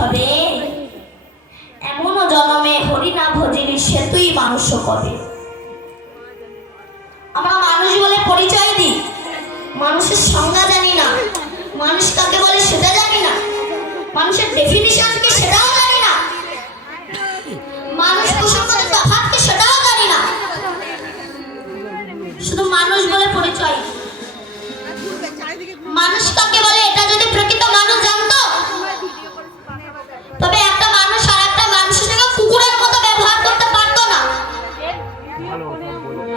হবে? এমনও জনমে হরিনা ভজিলি সে তুই মানুষ কবে আমরা মানুষ বলে পরিচয় দিই। মানুষের সংজ্ঞা জানি না। মানুষ কাকে বলে সেটা জানি না। মানুষের ডেফিনিশন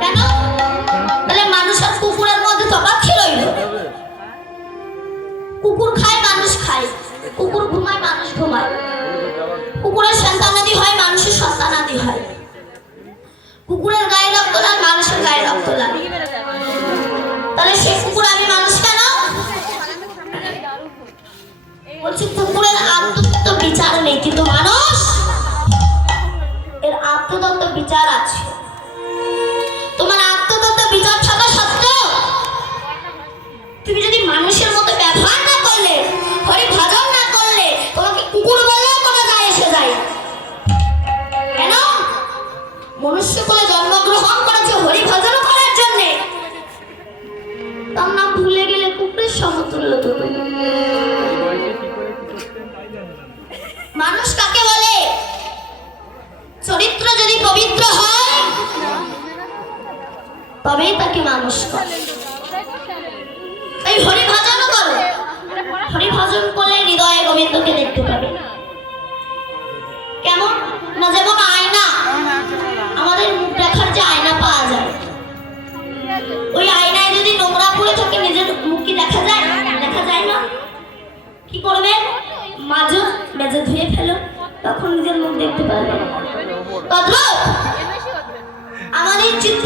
কেন? তাহলে মানুষ আর কুকুরের মধ্যে তফাৎ কি রইল কুকুর খায় মানুষ খায়। কুকুর ঘুমায় মানুষ ঘুমায়। কুকুরের সন্তানাদি হয় মানুষের সন্তানাদি হয়। কুকুরের গায়ে রক্ত মানুষের গায়ে রক্ত তাহলে সে কুকুর আমি মানুষ কেন? বলছি কুকুরের বিচার নেই কিন্তু মানুষ মনুষ্য কোলে জন্মগ্রহণ করেছে হরি ভজন করার জন্য। তার নাম ভুলে গেলে কুকুরের সমতুল্য তুমি। মানুষ কাকে বলে? চরিত্র যদি পবিত্র হয়, তবেই তাকে মানুষ করে। ওই আয়নায় যদি নোংরা করে থাকে নিজের মুখকে দেখা যায়? দেখা যায় না। কি করবে? মাজো মেজে ধুয়ে ফেলো। তখন নিজের মুখ দেখতে পারবে তদ্রুপ আমাদের চিত্র